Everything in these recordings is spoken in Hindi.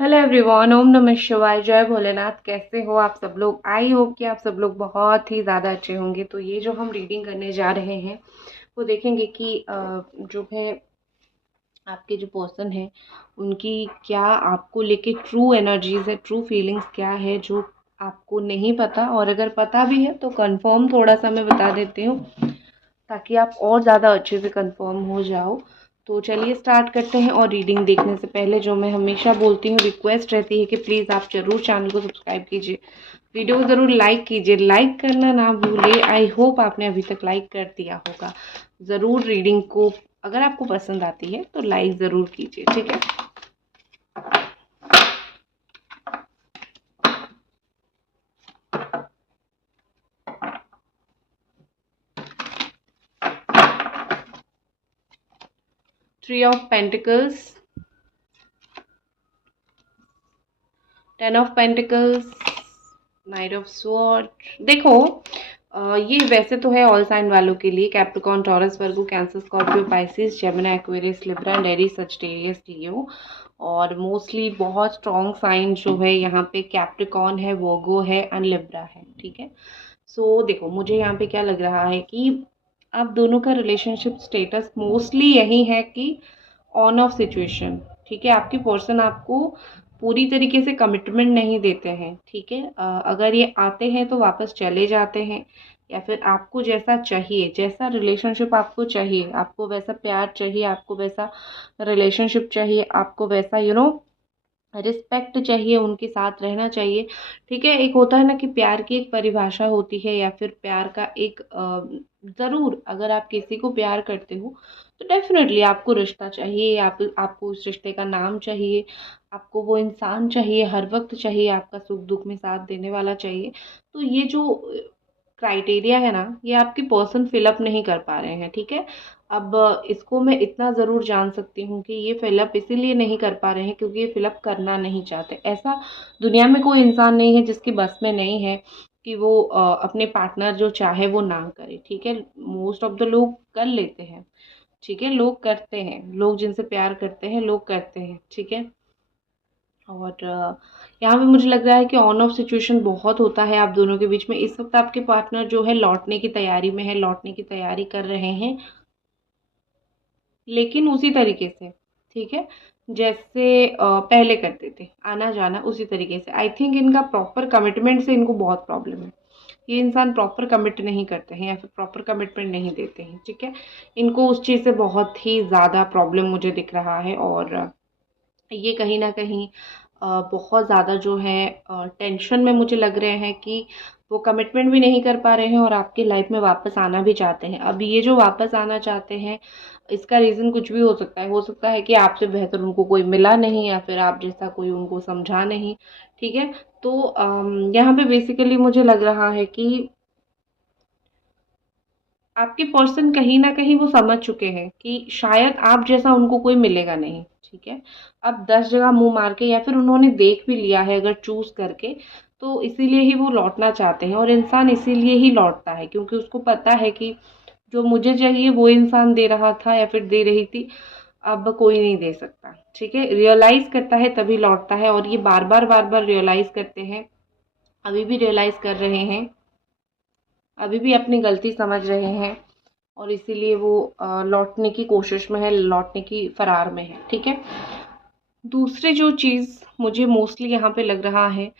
हेलो एवरीवन, ओम नमः शिवाय, जय भोलेनाथ। कैसे हो आप सब लोग? आई होप कि आप सब लोग बहुत ही ज़्यादा अच्छे होंगे। तो ये जो हम रीडिंग करने जा रहे हैं वो देखेंगे कि जो है आपके जो पर्सन है उनकी क्या आपको लेके ट्रू एनर्जीज है, ट्रू फीलिंग्स क्या है जो आपको नहीं पता, और अगर पता भी है तो कंफर्म थोड़ा सा मैं बता देती हूँ ताकि आप और ज़्यादा अच्छे से कंफर्म हो जाओ। तो चलिए स्टार्ट करते हैं। और रीडिंग देखने से पहले जो मैं हमेशा बोलती हूँ, रिक्वेस्ट रहती है कि प्लीज़ आप ज़रूर चैनल को सब्सक्राइब कीजिए, वीडियो को ज़रूर लाइक कीजिए, लाइक करना ना भूलिए। आई होप आपने अभी तक लाइक कर दिया होगा। ज़रूर रीडिंग को अगर आपको पसंद आती है तो लाइक ज़रूर कीजिए, ठीक है। Three of pentacles, 10 of pentacles, night of sword. देखो ये वैसे तो है ऑल साइन वालों के लिए, Capricorn, Taurus, Virgo, Cancer, Scorpio, Pisces, Gemini, Aquarius, Libra, Aries, Sagittarius, Leo. और मोस्टली बहुत स्ट्रॉन्ग साइन जो है यहाँ पे कैप्रिकॉर्न है, वर्गो है एंड लिब्रा है, ठीक है। सो देखो मुझे यहाँ पे क्या लग रहा है कि आप दोनों का रिलेशनशिप स्टेटस मोस्टली यही है कि ऑन ऑफ सिचुएशन, ठीक है। आपकी पर्सन आपको पूरी तरीके से कमिटमेंट नहीं देते हैं, ठीक है। अगर ये आते हैं तो वापस चले जाते हैं, या फिर आपको जैसा चाहिए, जैसा रिलेशनशिप आपको चाहिए, आपको वैसा प्यार चाहिए, आपको वैसा रिलेशनशिप चाहिए, आपको वैसा रिस्पेक्ट चाहिए, उनके साथ रहना चाहिए, ठीक है। एक होता है ना कि प्यार की एक परिभाषा होती है, या फिर प्यार का एक ज़रूर अगर आप किसी को प्यार करते हो तो डेफिनेटली आपको रिश्ता चाहिए, आपको उस रिश्ते का नाम चाहिए, आपको वो इंसान चाहिए, हर वक्त चाहिए, आपका सुख दुख में साथ देने वाला चाहिए। तो ये जो क्राइटेरिया है ना, ये आपकी पर्सन फिलअप नहीं कर पा रहे हैं, ठीक है। अब इसको मैं इतना ज़रूर जान सकती हूँ कि ये फिलअप इसीलिए नहीं कर पा रहे हैं क्योंकि ये फिलअप करना नहीं चाहते। ऐसा दुनिया में कोई इंसान नहीं है जिसकी बस में नहीं है कि वो अपने पार्टनर जो चाहे वो ना करे, ठीक है। मोस्ट ऑफ द लोग कर लेते हैं, ठीक है। लोग करते हैं, लोग जिनसे प्यार करते हैं लोग करते हैं, ठीक है। और यहाँ पे मुझे लग रहा है कि ऑन ऑफ सिचुएशन बहुत होता है आप दोनों के बीच में। इस वक्त आपके पार्टनर जो है लौटने की तैयारी में है, लौटने की तैयारी कर रहे हैं, लेकिन उसी तरीके से, ठीक है, जैसे पहले करते थे, आना जाना उसी तरीके से। आई थिंक इनका प्रॉपर कमिटमेंट से इनको बहुत प्रॉब्लम है। ये इंसान प्रॉपर कमिट नहीं करते हैं या फिर प्रॉपर कमिटमेंट नहीं देते हैं, ठीक है। इनको उस चीज़ से बहुत ही ज़्यादा प्रॉब्लम मुझे दिख रहा है। और ये कहीं न कहीं बहुत ज़्यादा जो है टेंशन में मुझे लग रहे हैं कि वो कमिटमेंट भी नहीं कर पा रहे हैं और आपकी लाइफ में वापस आना भी चाहते हैं। अब ये जो वापस आना चाहते हैं, इसका रीज़न कुछ भी हो सकता है। हो सकता है कि आपसे बेहतर उनको कोई मिला नहीं, या फिर आप जैसा कोई उनको समझा नहीं, ठीक है। तो यहाँ पे बेसिकली मुझे लग रहा है कि आपके पर्सन कहीं न कहीं वो समझ चुके हैं कि शायद आप जैसा उनको कोई मिलेगा नहीं, ठीक है। अब 10 जगह मुँह मार के, या फिर उन्होंने देख भी लिया है अगर चूज़ करके, तो इसीलिए ही वो लौटना चाहते हैं। और इंसान इसीलिए ही लौटता है क्योंकि उसको पता है कि जो मुझे चाहिए वो इंसान दे रहा था या फिर दे रही थी, अब कोई नहीं दे सकता, ठीक है। रियलाइज़ करता है तभी लौटता है, और ये बार-बार, बार-बार रियलाइज़ करते हैं, अभी भी रियलाइज़ कर रहे हैं, अभी भी अपनी गलती समझ रहे हैं, और इसीलिए वो लौटने की कोशिश में है, लौटने की फ़रार में है, ठीक है। दूसरी जो चीज़ मुझे मोस्टली यहाँ पे लग रहा है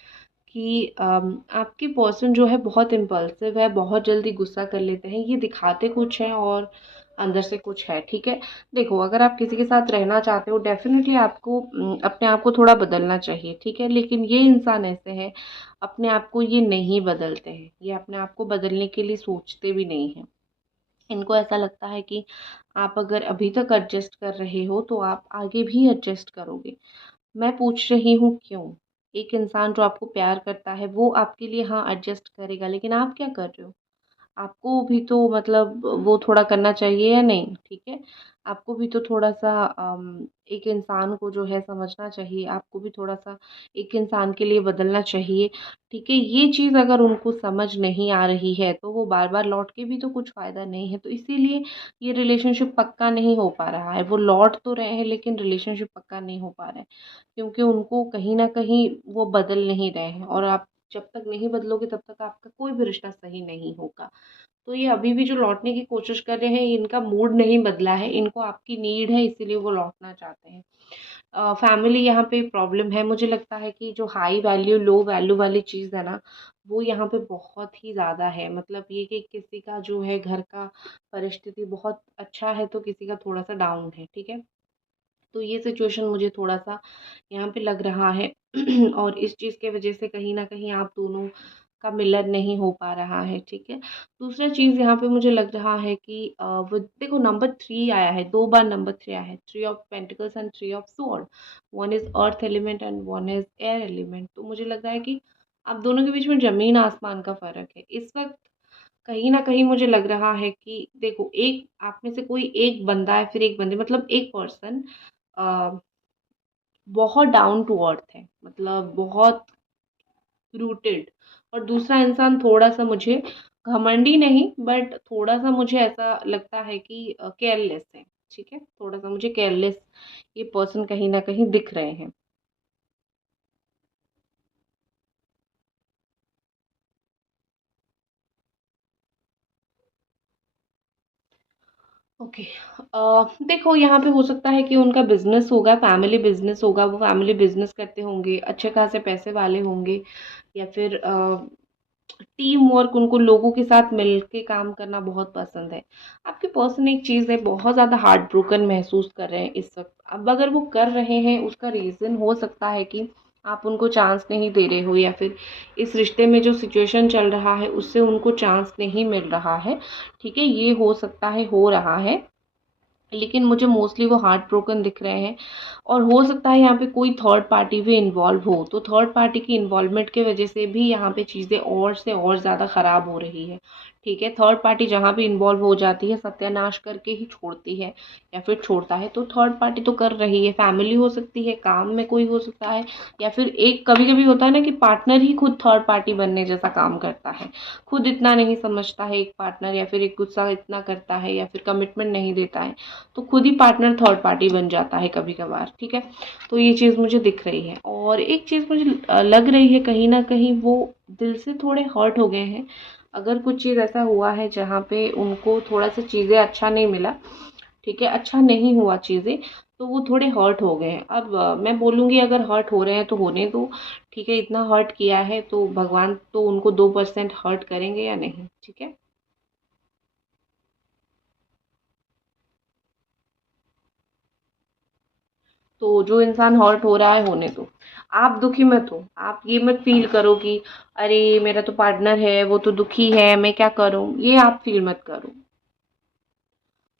कि आपके पर्सन जो है बहुत इम्पल्सिव है, बहुत जल्दी गुस्सा कर लेते हैं। ये दिखाते कुछ हैं और अंदर से कुछ है, ठीक है। देखो अगर आप किसी के साथ रहना चाहते हो डेफ़िनेटली आपको अपने आप को थोड़ा बदलना चाहिए, ठीक है। लेकिन ये इंसान ऐसे हैं, अपने आप को ये नहीं बदलते हैं, ये अपने आप को बदलने के लिए सोचते भी नहीं हैं। इनको ऐसा लगता है कि आप अगर अभी तक एडजस्ट कर रहे हो तो आप आगे भी एडजस्ट करोगे। मैं पूछ रही हूँ क्यों? एक इंसान जो आपको प्यार करता है वो आपके लिए हाँ एडजस्ट करेगा, लेकिन आप क्या कर रहे हो? आपको भी तो मतलब वो थोड़ा करना चाहिए या नहीं? ठीक है। आपको भी तो थोड़ा-सा एक इंसान को जो है समझना चाहिए, आपको भी थोड़ा-सा एक इंसान के लिए बदलना चाहिए, ठीक है? ये चीज़ अगर उनको समझ नहीं आ रही है, तो वो बार-बार लौट के भी तो कुछ फ़ायदा नहीं है। तो इसीलिए ये रिलेशनशिप पक्का नहीं हो पा रहा है। वो लौट तो रहे हैं लेकिन रिलेशनशिप पक्का नहीं हो पा रहा है, क्योंकि उनको कहीं न कहीं वो बदल नहीं रहे हैं और आप जब तक नहीं बदलोगे तब तक आपका कोई भी रिश्ता सही नहीं होगा। तो ये अभी भी जो लौटने की कोशिश कर रहे हैं, इनका मूड नहीं बदला है, इनको आपकी नीड है इसीलिए वो लौटना चाहते हैं। फैमिली यहाँ पे प्रॉब्लम है, मुझे लगता है कि जो हाई वैल्यू, लो वैल्यू वाली चीज़ है ना, वो यहाँ पे बहुत ही ज़्यादा है। मतलब ये कि किसी का जो है घर का परिस्थिति बहुत अच्छा है, तो किसी का थोड़ा-सा डाउन है, ठीक है? तो ये सिचुएशन मुझे थोड़ा-सा यहाँ पे लग रहा है और इस चीज़ की वज़ह से कहीं न कहीं आप दोनों का मिलन नहीं हो पा रहा है, ठीक है? दूसरा चीज़ यहाँ पे मुझे लग रहा है कि वो देखो नंबर 3 आया है, 2 बार नंबर 3 आया है, 3 of pentacles and 3 of sword. One is earth element and one is air element. तो मुझे लग रहा है कि आप दोनों के बीच में ज़मीन-आसमान का फ़र्क है। इस वक़्त कहीं न कहीं मुझे लग रहा है कि देखो एक आप में से कोई एक बंदा है, फिर एक बंदे मतलब एक पर्सन अ, बहुत डाउन टू अर्थ है, मतलब बहुत रूटेड, और दूसरा इंसान थोड़ा-सा मुझे घमंडी नहीं बट थोड़ा-सा मुझे ऐसा लगता है कि केयरलेस है, ठीक है? थोड़ा-सा मुझे केयरलेस ये पर्सन कहीं न कहीं दिख रहे हैं। ओके। देखो यहाँ पे हो सकता है कि उनका बिज़नेस होगा, फैमिली बिज़नेस होगा, वो फैमिली बिज़नेस करते होंगे, अच्छे खासे पैसे वाले होंगे, या फिर टीम वर्क, उनको लोगों के साथ मिल के काम करना बहुत पसंद है। आपके पर्सन एक चीज़ है, बहुत ज़्यादा हार्ट ब्रोकन महसूस कर रहे हैं इस वक़्त। अब अगर वो कर रहे हैं उसका रीज़न हो सकता है कि आप उनको चांस नहीं दे रहे हो, या फिर इस रिश्ते में जो सिचुएशन चल रहा है उससे उनको चांस नहीं मिल रहा है, ठीक है? ये हो सकता है, हो रहा है। लेकिन मुझे मोस्टली वो हार्ट ब्रोकन दिख रहे हैं, और हो सकता है यहाँ पे कोई थर्ड पार्टी भी इन्वॉल्व हो, तो थर्ड पार्टी की इन्वॉल्वमेंट की वजह से भी यहाँ पे चीज़ें और से और ज़्यादा ख़राब हो रही है, ठीक है? थर्ड पार्टी जहाँ भी इन्वॉल्व हो जाती है सत्यानाश करके ही छोड़ती है, या फिर छोड़ता है। तो थर्ड पार्टी तो कर रही है, फैमिली हो सकती है, काम में कोई हो सकता है, या फिर एक कभी कभी होता है ना कि पार्टनर ही खुद थर्ड पार्टी बनने जैसा काम करता है, खुद इतना नहीं समझता है एक पार्टनर, या फिर एक गुस्सा इतना करता है, या फिर कमिटमेंट नहीं देता है, तो खुद ही पार्टनर थर्ड पार्टी बन जाता है कभी-कभार, ठीक है? तो ये चीज़ मुझे दिख रही है, और एक चीज़ मुझे लग रही है कहीं न कहीं वो दिल से थोड़े हर्ट हो गए हैं। अगर कुछ चीज़ ऐसा हुआ है जहाँ पे उनको थोड़ा-सा चीज़ें अच्छा नहीं मिला, ठीक है? अच्छा नहीं हुआ चीज़ें, तो वो थोड़े हर्ट हो गए हैं। अब मैं बोलूँगी अगर हर्ट हो रहे हैं तो होने दो, ठीक है? इतना हर्ट किया है तो भगवान तो उनको 2% हर्ट करेंगे या नहीं, ठीक है? तो जो इंसान हर्ट हो रहा है होने दो। आप दुखी मत हो। आप ये मत फ़ील करो कि अरे मेरा तो पार्टनर है, वो तो दुखी है, मैं क्या करूँ? ये आप फ़ील मत करो।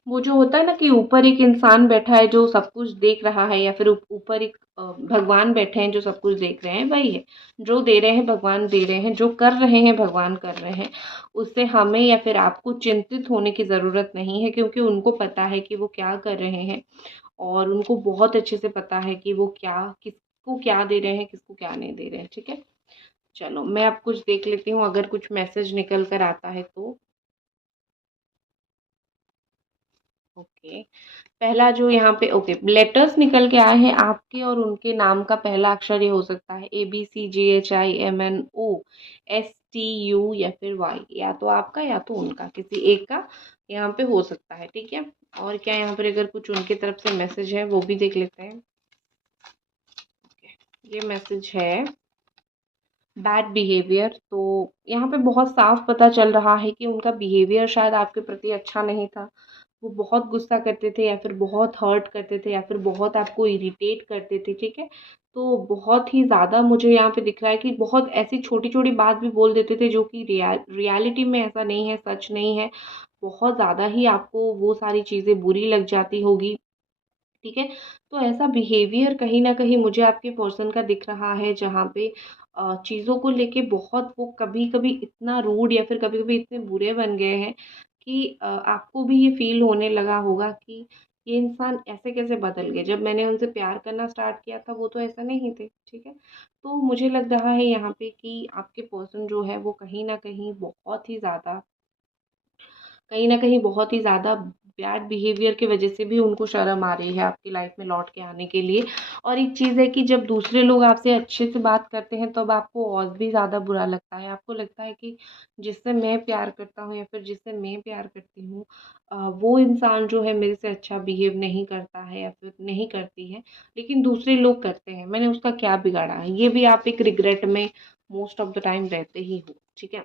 वो जो होता है ना कि ऊपर एक इंसान बैठा है जो सब कुछ देख रहा है, या फिर ऊपर एक भगवान बैठे हैं जो सब कुछ देख रहे हैं, वही है। जो दे रहे हैं भगवान दे रहे हैं, जो कर रहे हैं भगवान कर रहे हैं। उससे हमें या फिर आपको चिंतित होने की ज़रूरत नहीं है, क्योंकि उनको पता है कि वो क्या कर रहे हैं, और उनको बहुत अच्छे से पता है कि वो क्या किसको क्या दे रहे हैं, किसको क्या नहीं दे रहे हैं, ठीक है? चलो मैं अब कुछ देख लेती हूँ, अगर कुछ मैसेज निकल कर आता है तो। ओके। पहला जो यहाँ पे ओके लेटर्स निकल के आए हैं, आपके और उनके नाम का पहला अक्षर ये हो सकता है ABCGHIMNOSTU या फिर वाई, या तो आपका या तो उनका, किसी एक का यहाँ पे हो सकता है, ठीक है? और क्या यहाँ पर अगर कुछ उनकी तरफ से मैसेज है वो भी देख लेते हैं। ये मैसेज है बैड बिहेवियर। तो यहाँ पे बहुत साफ पता चल रहा है कि उनका बिहेवियर शायद आपके प्रति अच्छा नहीं था। वो बहुत गुस्सा करते थे, या फिर बहुत हर्ट करते थे, या फिर बहुत आपको इरिटेट करते थे, ठीक है? तो बहुत ही ज़्यादा मुझे यहाँ पे दिख रहा है कि बहुत ऐसी छोटी-छोटी बात भी बोल देते थे जो कि रियलिटी में ऐसा नहीं है, सच नहीं है। बहुत ज़्यादा ही आपको वो सारी चीज़ें बुरी लग जाती होगी। ठीक है। तो ऐसा बिहेवियर कहीं न कहीं मुझे आपके पर्सन का दिख रहा है, जहाँ पे चीज़ों को लेके बहुत वो कभी-कभी इतना रूड या फिर कभी-कभी इतने बुरे बन गए हैं कि आपको भी ये फ़ील होने लगा होगा कि ये इंसान ऐसे कैसे बदल गए। जब मैंने उनसे प्यार करना स्टार्ट किया था वो तो ऐसा नहीं थे, ठीक है। तो मुझे लग रहा है यहाँ पे कि आपके पर्सन जो है वो कहीं न कहीं बहुत ही ज़्यादा बैड बिहेवियर की वज़ह से भी उनको शर्म आ रही है आपकी लाइफ़ में लौट के आने के लिए। और एक चीज़ है कि जब दूसरे लोग आपसे अच्छे से बात करते हैं तब आपको और भी ज़्यादा बुरा लगता है। आपको लगता है कि जिससे मैं प्यार करता हूँ या फिर जिससे मैं प्यार करती हूँ वो इंसान जो है मेरे से अच्छा बिहेव नहीं करता है या फिर नहीं करती है, लेकिन दूसरे लोग करते हैं। मैंने उसका क्या बिगाड़ा है? ये भी आप एक रिग्रेट में मोस्ट ऑफ द टाइम रहते ही हो, ठीक है?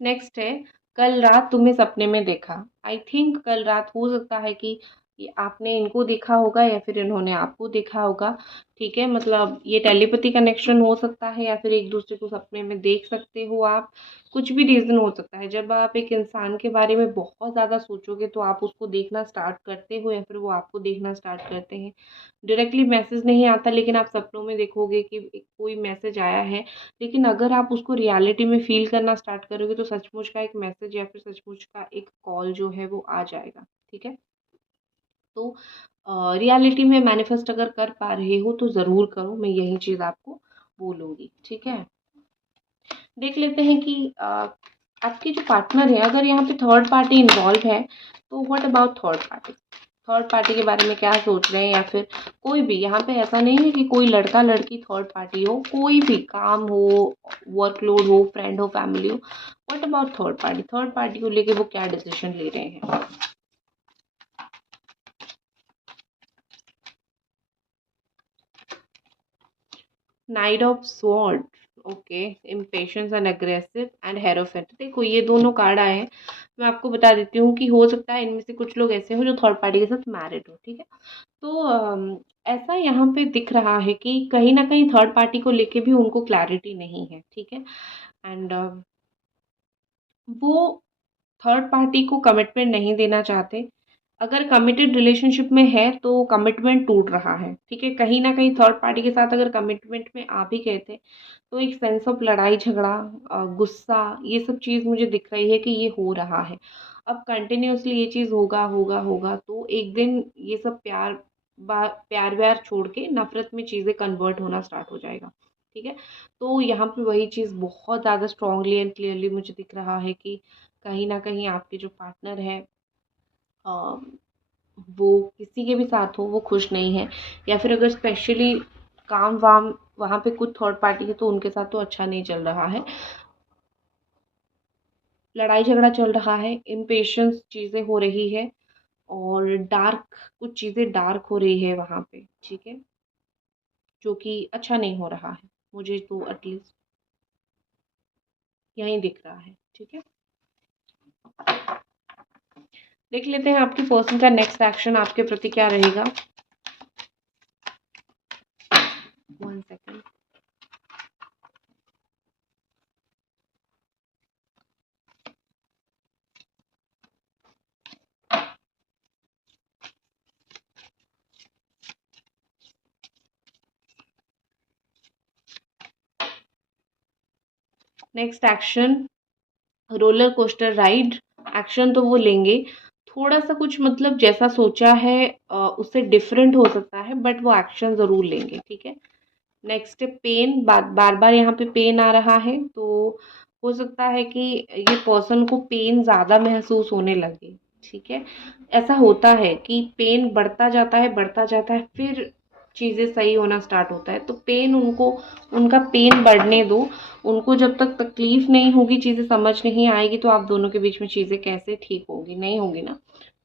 नेक्स्ट है, कल रात तुम्हें सपने में देखा। आई थिंक कल रात हो सकता है कि ये आपने इनको देखा होगा या फिर इन्होंने आपको देखा होगा, ठीक है। मतलब ये टेलीपैथी कनेक्शन हो सकता है या फिर एक दूसरे को सपने में देख सकते हो आप। कुछ भी रीज़न हो सकता है। जब आप एक इंसान के बारे में बहुत ज़्यादा सोचोगे तो आप उसको देखना स्टार्ट करते हो या फिर वो आपको देखना स्टार्ट करते हैं। डायरेक्टली मैसेज नहीं आता लेकिन आप सपनों में देखोगे कि कोई मैसेज आया है, लेकिन अगर आप उसको रियलिटी में फ़ील करना स्टार्ट करोगे तो सचमुच का एक मैसेज या फिर सचमुच का एक कॉल जो है वो आ जाएगा, ठीक है? तो रियलिटी में मैनिफेस्ट अगर कर पा रहे हो तो ज़रूर करो, मैं यही चीज़ आपको बोलूँगी, ठीक है? देख लेते हैं कि आपके जो पार्टनर है अगर यहाँ पे थर्ड पार्टी इन्वॉल्व है तो what about third party? Third party के बारे में क्या सोच रहे हैं या फिर कोई भी यहाँ पे ऐसा नहीं है कि कोई लड़का लड़की थर्ड पार्टी हो, कोई भी काम हो, वर्कलोड हो, फ्रेंड हो, फैमिली हो, व्हाट अबाउट थर्ड पार्टी को लेके वो क्या डिसीजन ले रहे हैं? Night of sword, okay. Impatience and aggressive and hierophant, देखो ये दोनों कार्ड आए हैं। मैं आपको बता देती हूँ कि हो सकता है इनमें से कुछ लोग ऐसे हो जो थर्ड पार्टी के साथ मैरिड हो, ठीक है। तो ऐसा यहाँ पे दिख रहा है कि कहीं न कहीं थर्ड पार्टी को लेके भी उनको क्लैरिटी नहीं है, ठीक है। एंड वो थर्ड पार्टी को कमिटमेंट नहीं देना चाहते। अगर कमिटेड रिलेशनशिप में है तो कमिटमेंट टूट रहा है, ठीक है। कहीं न कहीं थर्ड पार्टी के साथ अगर कमिटमेंट में आ भी गए थे, तो एक सेंस ऑफ लड़ाई झगड़ा, गुस्सा, ये सब चीज़ मुझे दिख रही है कि ये हो रहा है। अब कंटिन्यूअसली ये चीज़ होगा, होगा, होगा तो एक दिन ये सब प्यार-व्यार छोड़ के नफ़रत में चीज़ें कन्वर्ट होना स्टार्ट हो जाएगा, ठीक है। तो यहाँ पे वही चीज़ बहुत ज़्यादा स्ट्रॉन्गली एंड क्लियरली मुझे दिख रहा है कि कहीं न कहीं आपके जो पार्टनर है अ, वो किसी के भी साथ हो वो खुश नहीं है, या फिर अगर स्पेशली काम-वाम वहाँ पे कुछ थर्ड पार्टी है तो उनके साथ तो अच्छा नहीं चल रहा है। लड़ाई झगड़ा चल रहा है, इम्पेशंस चीज़ें हो रही है और कुछ चीज़ें डार्क हो रही है वहाँ पे, ठीक है? जो कि अच्छा नहीं हो रहा है। मुझे तो एटलीस्ट यही दिख रहा है, ठीक है? देख लेते हैं आपके पर्सन का नेक्स्ट एक्शन आपके प्रति क्या रहेगा। 1 second. Next action, roller coaster ride. Action तो वो लेंगे, थोड़ा-सा कुछ मतलब जैसा सोचा है उससे डिफरेंट हो सकता है बट वो एक्शन ज़रूर लेंगे, ठीक है? नेक्स्ट है पेन, बार-बार यहाँ पे पेन आ रहा है, तो हो सकता है कि ये पर्सन को पेन ज़्यादा महसूस होने लगे, ठीक है? ऐसा होता है कि पेन बढ़ता जाता है, फिर चीज़ें सही होना स्टार्ट होता है। तो उनका पेन बढ़ने दो, उनको जब तक तकलीफ़ नहीं होगी, चीज़ें समझ नहीं आएगी तो आप दोनों के बीच में चीज़ें कैसे ठीक होगी? नहीं होगी ना।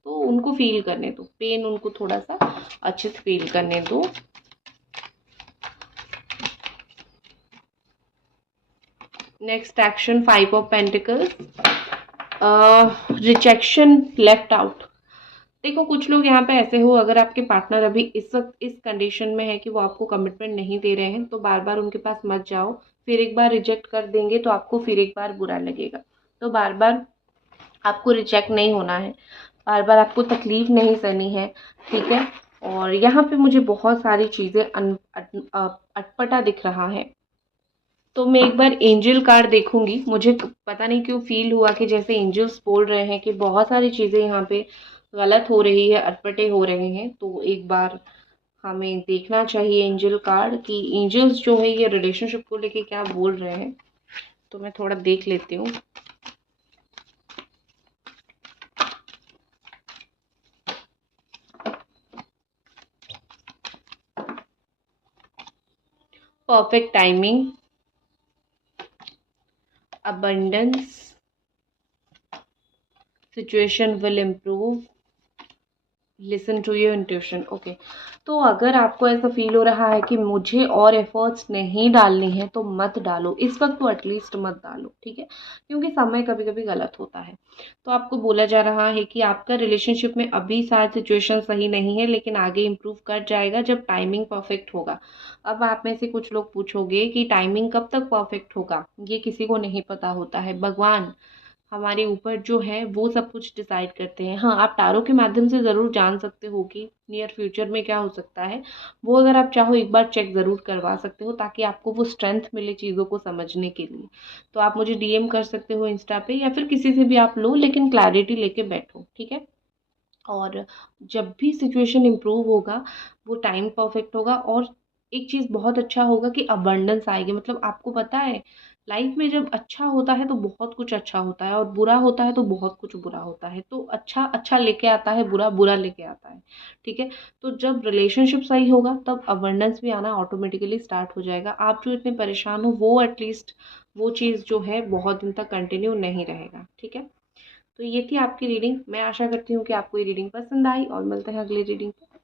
तो उनको फ़ील करने दो, पेन उनको थोड़ा-सा अच्छे से फ़ील करने दो। Next action 5 of pentacles, rejection, left out. देखो कुछ लोग यहाँ पे ऐसे हो, अगर आपके पार्टनर अभी इस वक्त इस कंडीशन में है कि वो आपको कमिटमेंट नहीं दे रहे हैं तो बार बार उनके पास मत जाओ। फिर एक बार रिजेक्ट कर देंगे तो आपको फिर एक बार बुरा लगेगा। तो बार बार आपको रिजेक्ट नहीं होना है। बार बार आपको तकलीफ़ नहीं सहनी है, ठीक है। और यहाँ पे मुझे बहुत सारी चीज़ें अटपटा दिख रहा है, तो मैं एक बार एंजल कार्ड देखूंगी। मुझे पता नहीं क्यों फील हुआ कि जैसे एंजल्स बोल रहे हैं कि बहुत सारी चीज़ें यहाँ पे गलत हो रही है, अटपटे हो रहे हैं। तो एक बार हमें देखना चाहिए एंजल कार्ड कि एंजल्स जो है ये रिलेशनशिप को लेके क्या बोल रहे हैं। तो मैं थोड़ा देख लेती हूँ। Perfect timing, abundance, situation will improve, listen to your intuition. Okay, तो अगर आपको ऐसा फील हो रहा है कि मुझे और एफर्ट्स नहीं डालनी है तो मत डालो, इस वक्त तो एटलीस्ट मत डालो, ठीक है, क्योंकि समय कभी कभी गलत होता है। तो आपको बोला जा रहा है कि आपका रिलेशनशिप में अभी शायद सिचुएशन सही नहीं है, लेकिन आगे इम्प्रूव कर जाएगा जब टाइमिंग परफेक्ट होगा। अब आप में से कुछ लोग पूछोगे कि टाइमिंग कब तक परफेक्ट होगा, ये किसी को नहीं पता होता है। भगवान हमारे ऊपर जो है वो सब कुछ डिसाइड करते हैं। हाँ, आप टारो के माध्यम से ज़रूर जान सकते हो कि नियर फ्यूचर में क्या हो सकता है। वो अगर आप चाहो एक बार चेक ज़रूर करवा सकते हो, ताकि आपको वो स्ट्रेंथ मिले चीज़ों को समझने के लिए। तो आप मुझे डीएम कर सकते हो इंस्टा पे, या फिर किसी से भी आप लो, लेकिन क्लैरिटी लेके बैठो, ठीक है। और जब भी सिचुएशन इम्प्रूव होगा, वो टाइम परफेक्ट होगा। और एक चीज़ बहुत अच्छा होगा कि अबंडेंस आएगी। मतलब आपको पता है, लाइफ में जब अच्छा होता है तो बहुत कुछ अच्छा होता है, और बुरा होता है तो बहुत कुछ बुरा होता है। तो अच्छा अच्छा लेके आता है, बुरा बुरा लेके आता है, ठीक है। तो जब रिलेशनशिप सही होगा तब अबंडेंस भी आना ऑटोमेटिकली स्टार्ट हो जाएगा। आप जो इतने परेशान हो वो एटलीस्ट वो चीज़ जो है बहुत दिन तक कंटिन्यू नहीं रहेगा, ठीक है। तो ये थी आपकी रीडिंग। मैं आशा करती हूँ कि आपको ये रीडिंग पसंद आई, और मिलते हैं अगली रीडिंग पे।